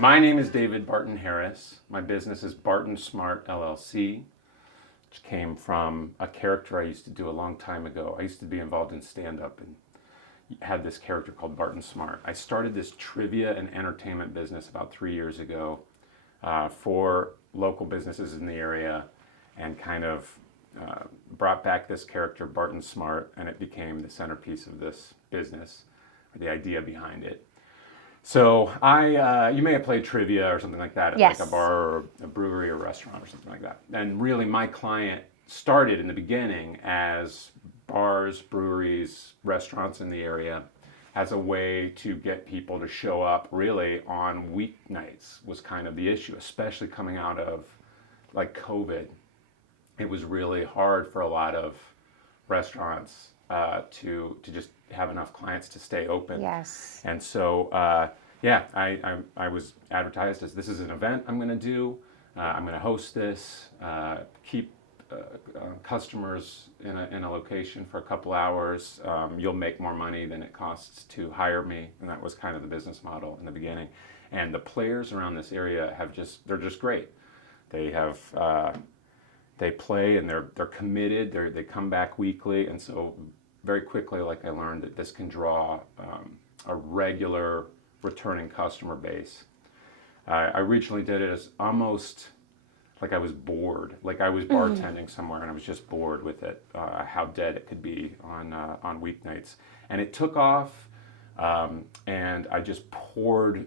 My name is David Barton Harris. My business is Barton Smart LLC, which came from a character I used to do a long time ago. I used to be involved in stand-up and had this character called Barton Smart. I started this trivia and entertainment business about 3 years ago for local businesses in the area, and kind of brought back this character, Barton Smart, and it became the centerpiece of this business, or the idea behind it. So you may have played trivia or something like that at Yes. like a bar or a brewery or restaurant or something like that. And really my client started in the beginning as bars, breweries, restaurants in the area as a way to get people to show up really on weeknights was kind of the issue, especially coming out of like COVID. It was really hard for a lot of restaurants to just have enough clients to stay open. Yes. And so, I was advertised as, this is an event I'm going to do. I'm going to host this, keep customers in a location for a couple hours. You'll make more money than it costs to hire me. And that was kind of the business model in the beginning. And the players around this area they're just great. They have, they play and they're committed. They come back weekly. And so very quickly, like I learned that this can draw a regular returning customer base. I originally did it as almost like I was bored, like I was bartending somewhere and I was just bored with it, how dead it could be on weeknights. And it took off, and I just poured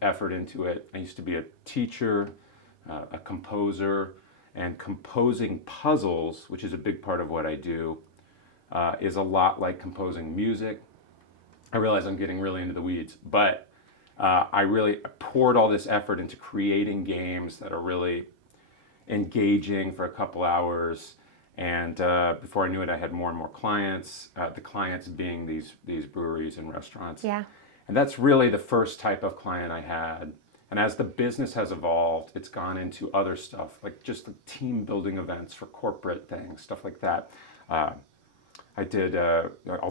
effort into it. I used to be a teacher, a composer, and composing puzzles, which is a big part of what I do, is a lot like composing music. I realize I'm getting really into the weeds, but I really poured all this effort into creating games that are really engaging for a couple hours. And before I knew it, I had more and more clients, the clients being these breweries and restaurants. Yeah. And that's really the first type of client I had. And as the business has evolved, it's gone into other stuff, like just the team building events for corporate things, stuff like that. I'll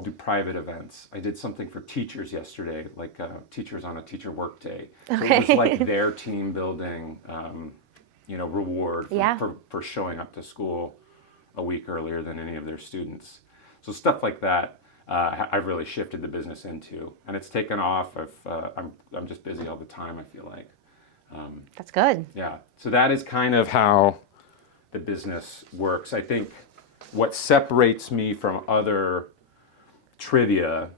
do private events. I did something for teachers yesterday, like teachers on a teacher work day. So it was like their team building, reward for showing up to school a week earlier than any of their students. So stuff like that, I've really shifted the business into, and it's taken off. I'm just busy all the time, I feel like. That's good. Yeah. So that is kind of how the business works. I think what separates me from other trivia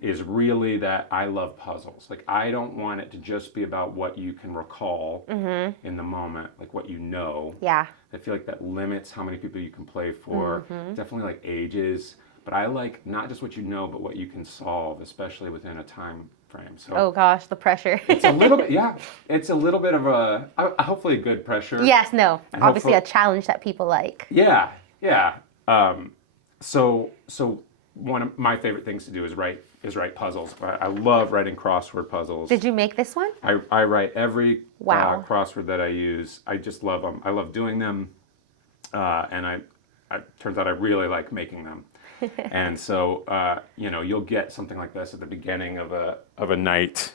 is really that I love puzzles. Like, I don't want it to just be about what you can recall in the moment, like what you know. Yeah. I feel like that limits how many people you can play for. Definitely like ages. But I like not just what you know, but what you can solve, especially within a time frame. So oh gosh, the pressure. it's a little bit, it's a little bit of hopefully a good pressure. Yes, no. And obviously a challenge that people like. Yeah. So one of my favorite things to do is write puzzles. I love writing crossword puzzles. Did you make this one? I write every crossword that I use. I just love them. I love doing them, and turns out I really like making them. And so you'll get something like this at the beginning of a night,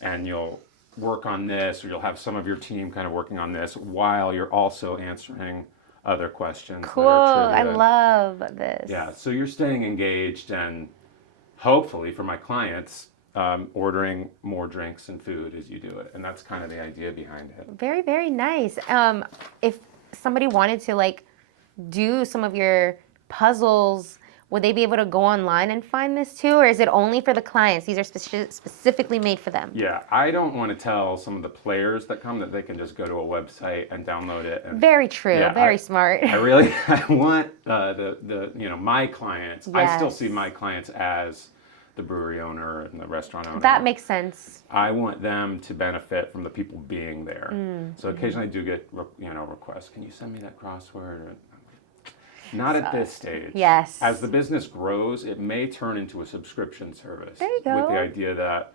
and you'll work on this, or you'll have some of your team kind of working on this while you're also answering other questions. Cool. I love this. Yeah. So you're staying engaged, and hopefully for my clients, ordering more drinks and food as you do it. And that's kind of the idea behind it. Very, very nice. If somebody wanted to do some of your puzzles, would they be able to go online and find this too? Or is it only for the clients? These are specifically made for them. Yeah, I don't want to tell some of the players that come that they can just go to a website and download it. Very true. Yeah, very smart. I want my clients. Yes. I still see my clients as the brewery owner and the restaurant owner. That makes sense. I want them to benefit from the people being there. So occasionally I do get requests. Can you send me that crossword? Not at this stage. Yes. As the business grows, it may turn into a subscription service. There you go. With the idea that,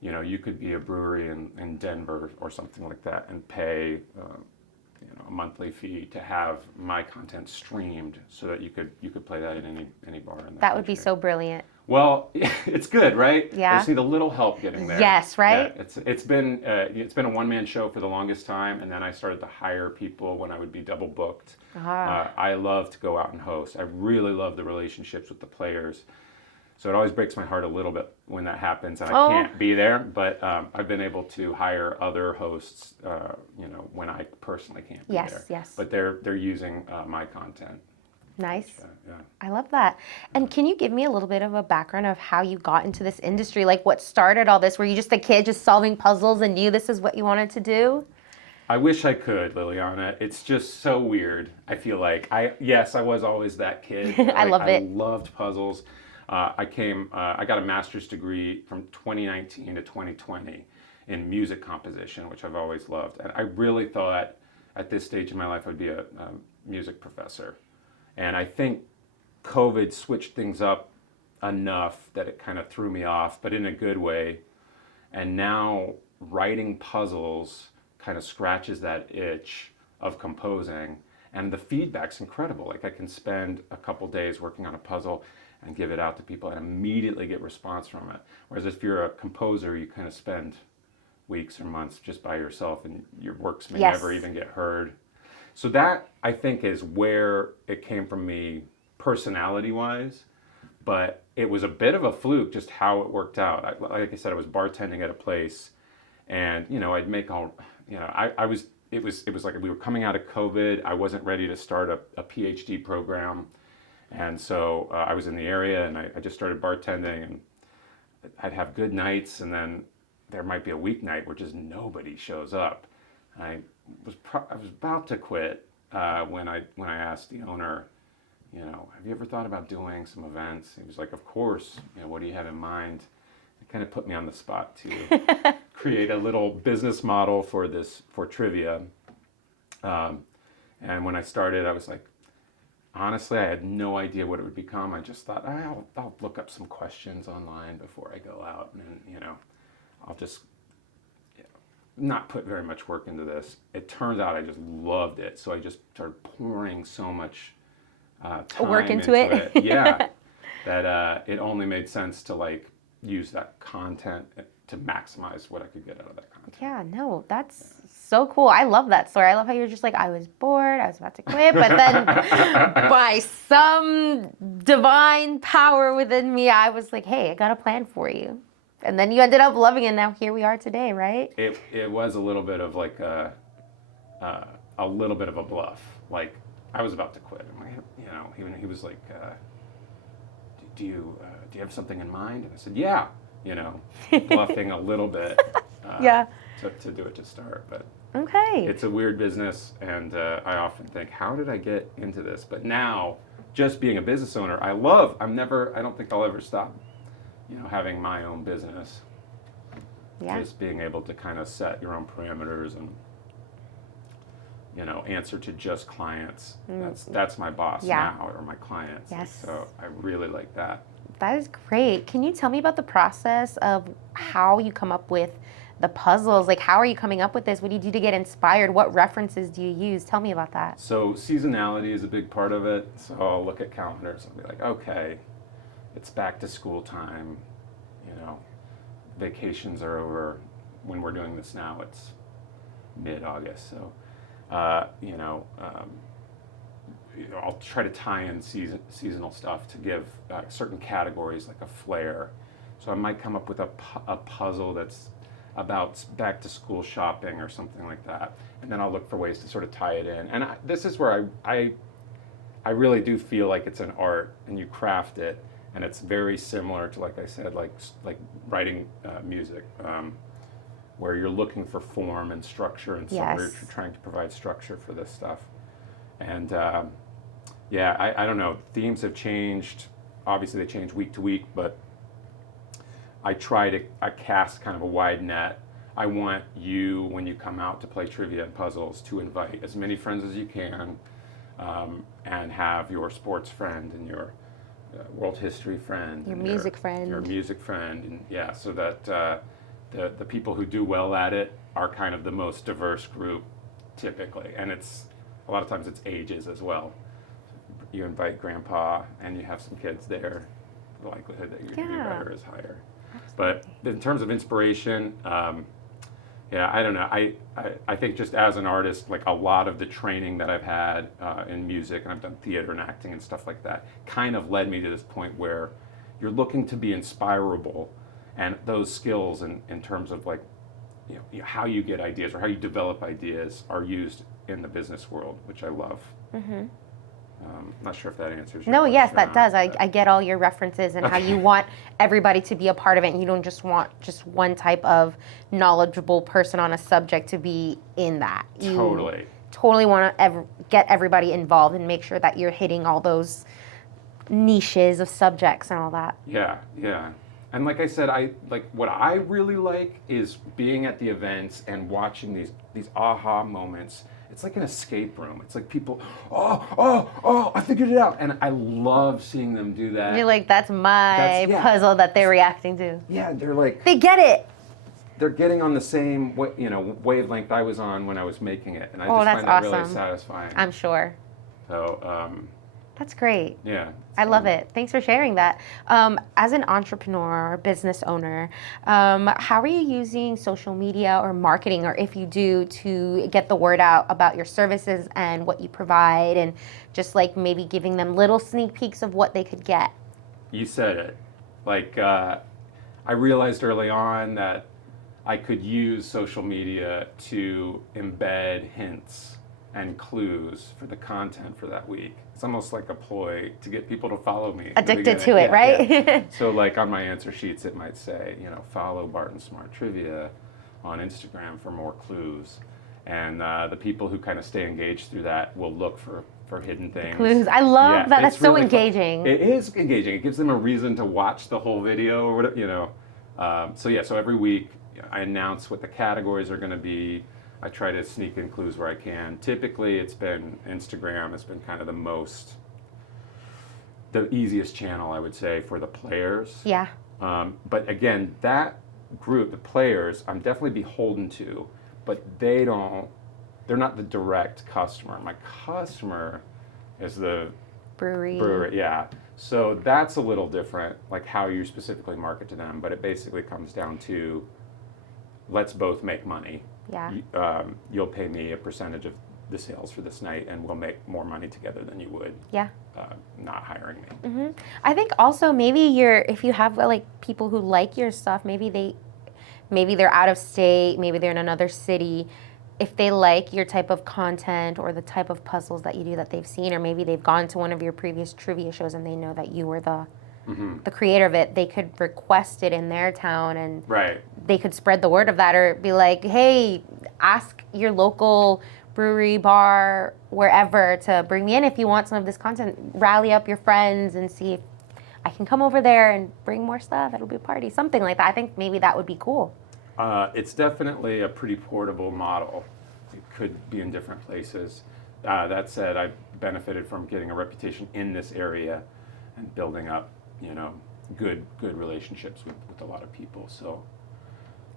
you could be a brewery in Denver or something like that and pay a monthly fee to have my content streamed so that you could play that in any bar in the That would be country. so brilliant. Well, it's good, right? Yeah. I just need a little help getting there. Yes, right? Yeah, it's been a one-man show for the longest time, and then I started to hire people when I would be double booked. I love to go out and host. I really love the relationships with the players. So it always breaks my heart a little bit when that happens and I can't be there. But I've been able to hire other hosts, when I personally can't be there. Yes. But they're using my content. Nice. Yeah. I love that. And can you give me a little bit of a background of how you got into this industry? Like what started all this? Were you just a kid just solving puzzles and knew this is what you wanted to do? I wish I could, Liliana. It's just so weird. I feel like I was always that kid. I love it. I loved puzzles. I got a master's degree from 2019 to 2020 in music composition, which I've always loved. And I really thought at this stage in my life I'd be a music professor. And I think COVID switched things up enough that it kind of threw me off, but in a good way. And now writing puzzles kind of scratches that itch of composing. And the feedback's incredible. Like I can spend a couple days working on a puzzle and give it out to people and immediately get response from it. Whereas if you're a composer, you kind of spend weeks or months just by yourself and your works may never even get heard. So that, I think, is where it came from me personality-wise, but it was a bit of a fluke just how it worked out. Like I said, I was bartending at a place, and, I'd make all, it was like we were coming out of COVID. I wasn't ready to start a PhD program, and so I was in the area, and I just started bartending, and I'd have good nights, and then there might be a weeknight where just nobody shows up. I was about to quit when I asked the owner, have you ever thought about doing some events? He was like, of course. What do you have in mind? It kind of put me on the spot to create a little business model for trivia. And when I started, I was like, honestly, I had no idea what it would become. I just thought, I'll look up some questions online before I go out, and I'll just not put very much work into this. It turns out I just loved it, so I just started pouring so much time work into it. Yeah, that it only made sense to use that content to maximize what I could get out of that content. Yeah, no, that's so cool. I love that story. I love how you're just like, I was bored, I was about to quit, but then by some divine power within me, I was like, hey, I got a plan for you. And then you ended up loving it. Now here we are today, right? It was a little bit of a little bit of a bluff. Like I was about to quit. And he was like, do you have something in mind? And I said, yeah. Bluffing a little bit. To do it to start, but okay. It's a weird business, and I often think, how did I get into this? But now, just being a business owner, I don't think I'll ever stop. Having my own business, just being able to kind of set your own parameters and, answer to just clients. That's my boss now, or my clients. Yes. So I really like that. That is great. Can you tell me about the process of how you come up with the puzzles? Like, how are you coming up with this? What do you do to get inspired? What references do you use? Tell me about that. So seasonality is a big part of it. So I'll look at calendars and be like, okay, it's back to school time, vacations are over. When we're doing this now, it's mid-August. So, I'll try to tie in seasonal stuff to give certain categories like a flair. So I might come up with a puzzle that's about back to school shopping or something like that. And then I'll look for ways to sort of tie it in. And this is where I really do feel like it's an art, and you craft it. And it's very similar to, like I said, like writing music, where you're looking for form and structure, and so we're trying to provide structure for this stuff. And I don't know. Themes have changed. Obviously, they change week to week, but I cast kind of a wide net. I want you, when you come out to play trivia and puzzles, to invite as many friends as you can, and have your sports friend and your world history friend, your music friend, and so that the people who do well at it are kind of the most diverse group typically, and it's a lot of times it's ages as well. You invite grandpa and you have some kids there, the likelihood that you're going to do better is higher. But in terms of inspiration, yeah, I don't know. I think just as an artist, like a lot of the training that I've had in music, and I've done theater and acting and stuff like that, kind of led me to this point where you're looking to be inspirable, and those skills in terms of like, how you get ideas or how you develop ideas are used in the business world, which I love. Mm-hmm. Not sure if that answers your question. Yes, that does. I get all your references and how you want everybody to be a part of it, and you don't just want just one type of knowledgeable person on a subject to be in that. You totally want to get everybody involved and make sure that you're hitting all those niches of subjects and all that. Yeah. And like I said, what I really like is being at the events and watching these aha moments. It's like an escape room. It's like people, I figured it out. And I love seeing them do that. You're like, that's my puzzle that they're reacting to. Yeah, they're like... They get it. They're getting on the same wavelength I was on when I was making it. And I just find that really satisfying. I'm sure. So... that's great. Yeah. I love it. Thanks for sharing that. As an entrepreneur or business owner, how are you using social media or marketing, or if you do, to get the word out about your services and what you provide, and just like maybe giving them little sneak peeks of what they could get? You said it. Like, I realized early on that I could use social media to embed hints and clues for the content for that week. It's almost like a ploy to get people to follow me. Addicted to it, right? Yeah. So like on my answer sheets, it might say, follow Barton Smart Trivia on Instagram for more clues. And the people who kind of stay engaged through that will look for hidden things. Clues. I love that. That's so engaging. It is engaging. It gives them a reason to watch the whole video or whatever, So every week I announce what the categories are going to be. I try to sneak in clues where I can. Typically, it's been Instagram. It's been kind of the easiest channel, I would say, for the players. Yeah. But again, that group, the players, I'm definitely beholden to, but they're not the direct customer. My customer is the brewery, yeah. So that's a little different, like how you specifically market to them, but it basically comes down to, let's both make money. Yeah. You'll pay me a percentage of the sales for this night, and we'll make more money together than you would. Yeah. Not hiring me. Mm-hmm. I think also maybe if you have like people who like your stuff, maybe they're out of state, maybe they're in another city. If they like your type of content or the type of puzzles that you do that they've seen, or maybe they've gone to one of your previous trivia shows and they know that you were the creator of it, they could request it in their town, and they could spread the word of that, or be like, hey, ask your local brewery, bar, wherever to bring me in if you want some of this content. Rally up your friends and see if I can come over there and bring more stuff. It'll be a party, something like that. I think maybe that would be cool. It's definitely a pretty portable model. It could be in different places. That said, I've benefited from getting a reputation in this area and building up good relationships with a lot of people. So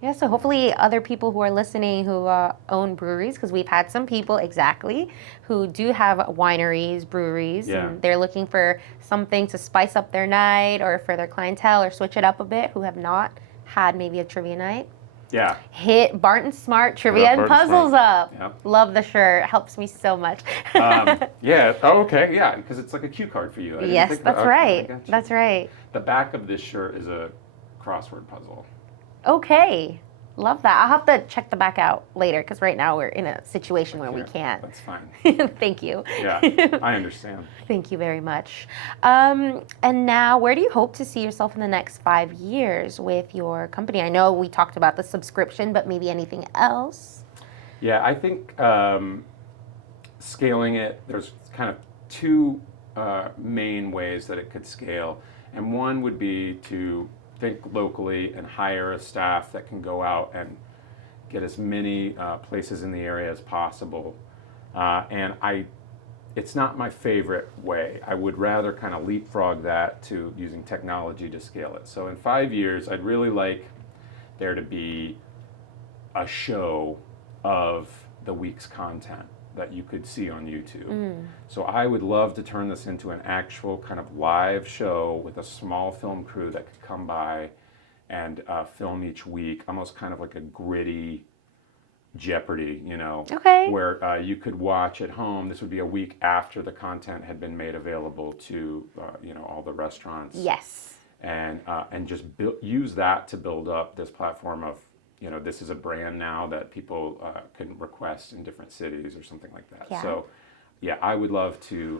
yeah, so hopefully other people who are listening who own breweries, because we've had some people who do have wineries, breweries, and they're looking for something to spice up their night or for their clientele or switch it up a bit, who have not had maybe a trivia night. Yeah. Hit Barton Smart Trivia and Puzzles up. Yep. Love the shirt. It helps me so much. Yeah. Oh, okay. Yeah. Because it's like a cue card for you. Yes, that's right. That's right. The back of this shirt is a crossword puzzle. Okay. Love that. I'll have to check the back out later, because right now we're in a situation where we can't. That's fine. Thank you. Yeah, I understand. Thank you very much. And now, where do you hope to see yourself in the next 5 years with your company? I know we talked about the subscription, but maybe anything else? Yeah, I think scaling it, there's kind of two main ways that it could scale. And one would be to think locally and hire a staff that can go out and get as many places in the area as possible. And it's not my favorite way. I would rather kind of leapfrog that to using technology to scale it. So in 5 years, I'd really like there to be a show of the week's content that you could see on YouTube. So I would love to turn this into an actual kind of live show with a small film crew that could come by and film each week, almost kind of like a gritty Jeopardy, Okay. where you could watch at home. This would be a week after the content had been made available to, all the restaurants. Yes. And just use that to build up this platform of, this is a brand now that people can request in different cities or something like that. Yeah. So, yeah, I would love to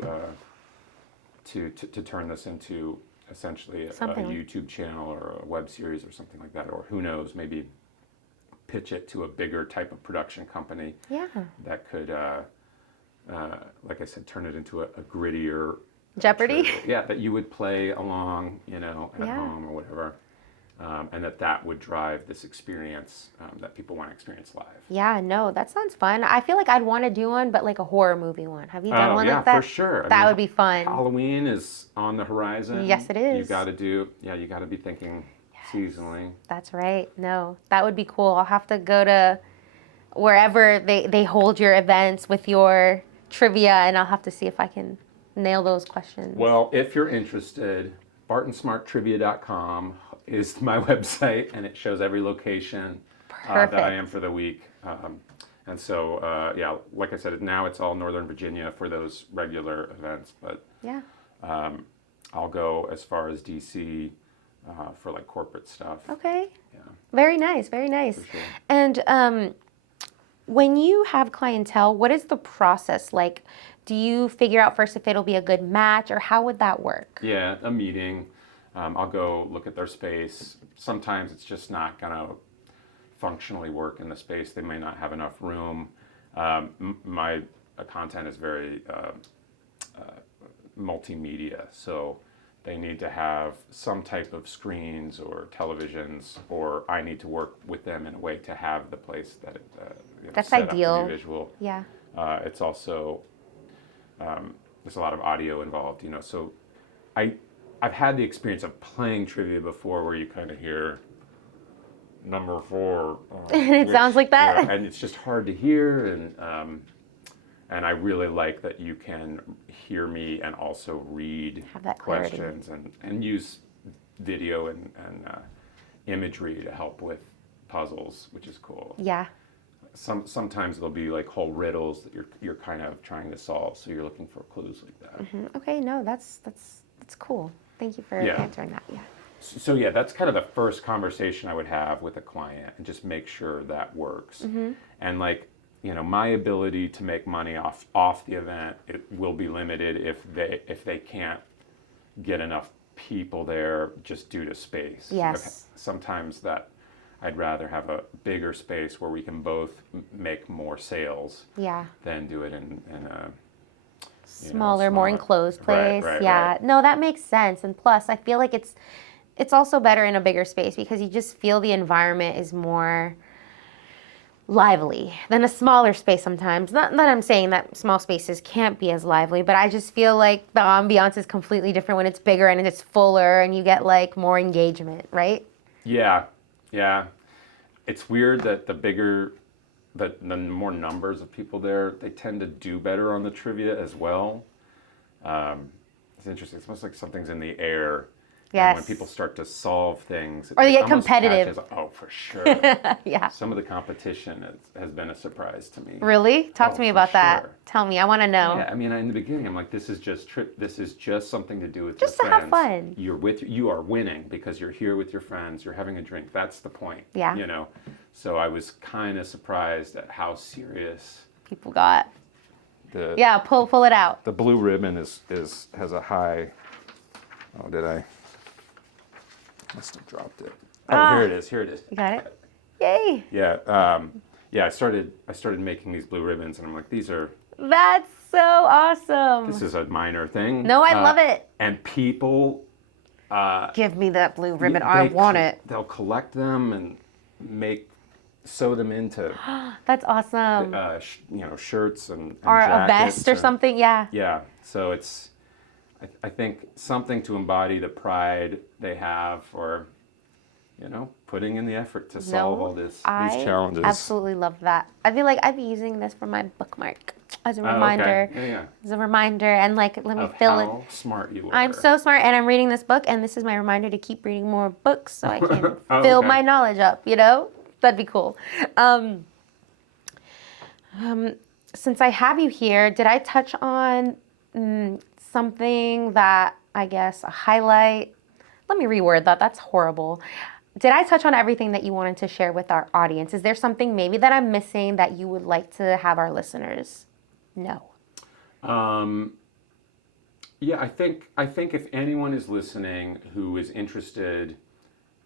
turn this into essentially a YouTube channel or a web series or something like that, or who knows, maybe pitch it to a bigger type of production company. Yeah. That could, like I said, turn it into a grittier Jeopardy. Yeah, that you would play along, at Yeah. home or whatever. And that would drive this experience that people want to experience live. Yeah, no, that sounds fun. I feel like I'd want to do one, but like a horror movie one. Have you done one like that? Yeah, for sure. That would be fun. Halloween is on the horizon. Yes, it is. You got to be thinking seasonally. That's right. No, that would be cool. I'll have to go to wherever they hold your events with your trivia, and I'll have to see if I can nail those questions. Well, if you're interested, bartensmarttrivia.com is my website, and it shows every location that I am for the week. And so, like I said, now it's all Northern Virginia for those regular events, but Yeah. I'll go as far as DC for like corporate stuff. Okay. Yeah, Very nice. Very nice. for sure. And when you have clientele, what is the process like? Do you figure out first if it'll be a good match, or how would that work? Yeah, a meeting. I'll go look at their space. Sometimes it's just not going to functionally work in the space. They may not have enough room. My content is very multimedia, so they need to have some type of screens or televisions, or I need to work with them in a way to have the place that That's set ideal. up to be visual. Yeah. It's also there's a lot of audio involved, so I've had the experience of playing trivia before where you kind of hear number 4. It sounds like that. And it's just hard to hear, and I really like that you can hear me and also read Have that clarity. questions and use video and imagery to help with puzzles, which is cool. Yeah. Sometimes there'll be like whole riddles that you're kind of trying to solve, so you're looking for clues like that. Okay. No, that's cool. Thank you for Yeah. answering that. Yeah. So yeah, that's kind of the first conversation I would have with a client, and just make sure that works. And like, my ability to make money off the event, it will be limited if they can't get enough people there just due to space. Yes. Sometimes that I'd rather have a bigger space where we can both make more sales Yeah. than do it in a Smaller, more enclosed place. Right, Yeah. right. No, that makes sense. And plus, I feel like it's also better in a bigger space because you just feel the environment is more lively than a smaller space sometimes. Not that I'm saying that small spaces can't be as lively, but I just feel like the ambiance is completely different when it's bigger and it's fuller and you get like more engagement, right? Yeah. It's weird that the more numbers of people there, they tend to do better on the trivia as well. It's interesting. It's almost like something's in the air. Yes. And when people start to solve things, Or they it get almost competitive. catches- oh, for sure. Yeah. Some of the competition has been a surprise to me. Really? Talk to me for about that. sure. Tell me. I want to know. Yeah, I mean, in the beginning, I'm like, this is just something to do with Just your to have friends. fun. You are winning because you're here with your friends. You're having a drink. That's the point. Yeah. So I was kind of surprised at how serious People got. the Yeah, pull it out. the blue ribbon has a high. Oh, did I? Must have dropped it. Oh, here it is. You got it? Yay. Yeah. I started making these blue ribbons, and I'm like, That's so awesome. this is a minor thing. No, I love it. And people. Give me that blue ribbon. they I want it. They'll collect them and sew them into That's awesome. shirts and Or a jackets vest or something. Yeah. Yeah, so it's I think something to embody the pride they have for putting in the effort to solve all these I challenges. absolutely love that. I feel like I'd be using this for my bookmark as a reminder. Okay. Yeah. As a reminder, and like let me Of fill it. how smart you are. I'm so smart, and I'm reading this book, and this is my reminder to keep reading more books so I can Oh, fill okay. my knowledge up. You know, that'd be cool. Since I have you here, did I touch on something that I guess a highlight? Let me reword that. That's horrible. Did I touch on everything that you wanted to share with our audience? Is there something maybe that I'm missing that you would like to have our listeners know? Yeah, I think if anyone is listening who is interested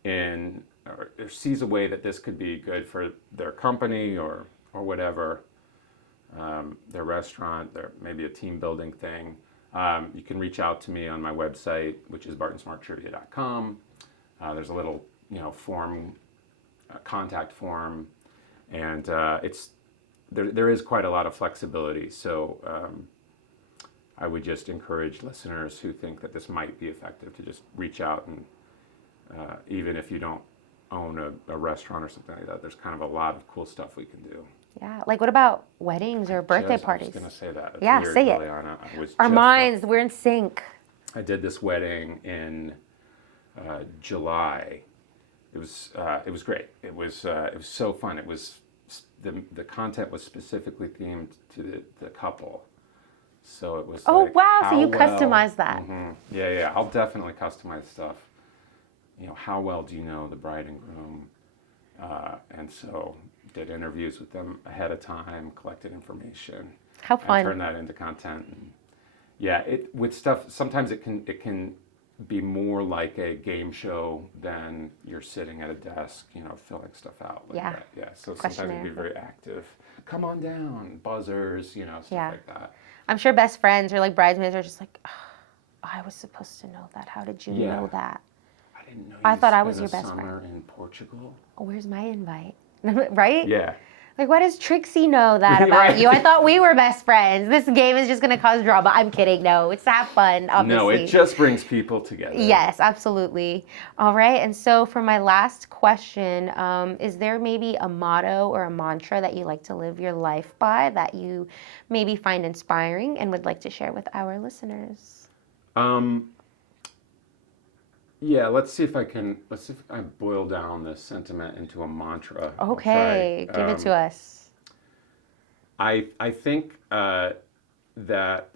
in or sees a way that this could be good for their company or whatever, their restaurant, their maybe a team building thing, you can reach out to me on my website, which is bartensmarttrivia.com. There's a little form, contact form, and it's there is quite a lot of flexibility. So I would just encourage listeners who think that this might be effective to just reach out, and even if you don't own a restaurant or something like that, there's kind of a lot of cool stuff we can do. Yeah, like what about weddings or birthday parties? I was going to say that. It's Yeah, weird, say it. Liliana. Our minds, we're in sync. I did this wedding in July. It was great. It was so fun. It was the content was specifically themed to the couple. So it was. Oh like, wow! So how you well, customized that. Mm-hmm. Yeah. I'll definitely customize stuff. How well do you know the bride and groom? And so did interviews with them ahead of time, collected information. How fun! And turned that into content. And yeah, with stuff. Sometimes it can be more like a game show than you're sitting at a desk, filling stuff out. Like Yeah. That. Yeah. So sometimes it'd be very active. Come on down, buzzers, stuff like that. I'm sure best friends or like bridesmaids are just like, oh, I was supposed to know that. How did you know that? I didn't know. I thought I was spent your a best summer friend. in Portugal. Oh, where's my invite? Right? Yeah. Like, why does Trixie know that about Right. you? I thought we were best friends. This game is just going to cause drama. I'm kidding. No, it's to have fun, obviously. No, it just brings people together. Yes, absolutely. All right. And so for my last question, is there maybe a motto or a mantra that you like to live your life by that you maybe find inspiring and would like to share with our listeners? Yeah, let's see if I boil down this sentiment into a mantra. Okay, give it to us. I think that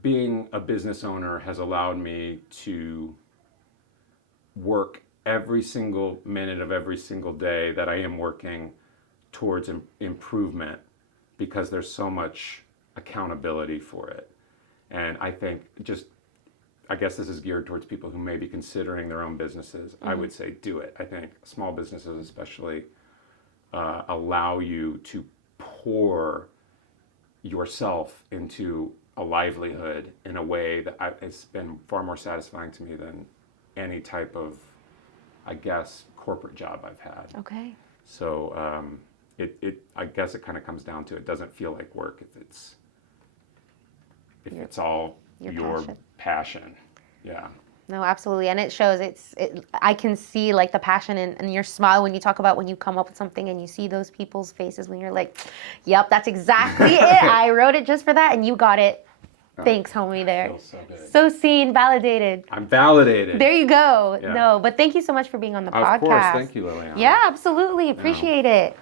being a business owner has allowed me to work every single minute of every single day that I am working towards improvement, because there's so much accountability for it. And I think I guess this is geared towards people who may be considering their own businesses. I would say do it. I think small businesses especially allow you to pour yourself into a livelihood in a way that it's been far more satisfying to me than any type of, I guess, corporate job I've had. Okay. So I guess it kind of comes down to, it doesn't feel like work if it's all your passion. Yeah. No, absolutely. And it shows. I can see like the passion in your smile when you talk about when you come up with something and you see those people's faces when you're like, yep, that's exactly it. I wrote it just for that and you got it. Thanks, homie, there. Feels so good. So seen, validated. I'm validated. There you go. Yeah. No, but thank you so much for being on the podcast. Of course. Thank you, Liliana. Yeah, absolutely. Appreciate it.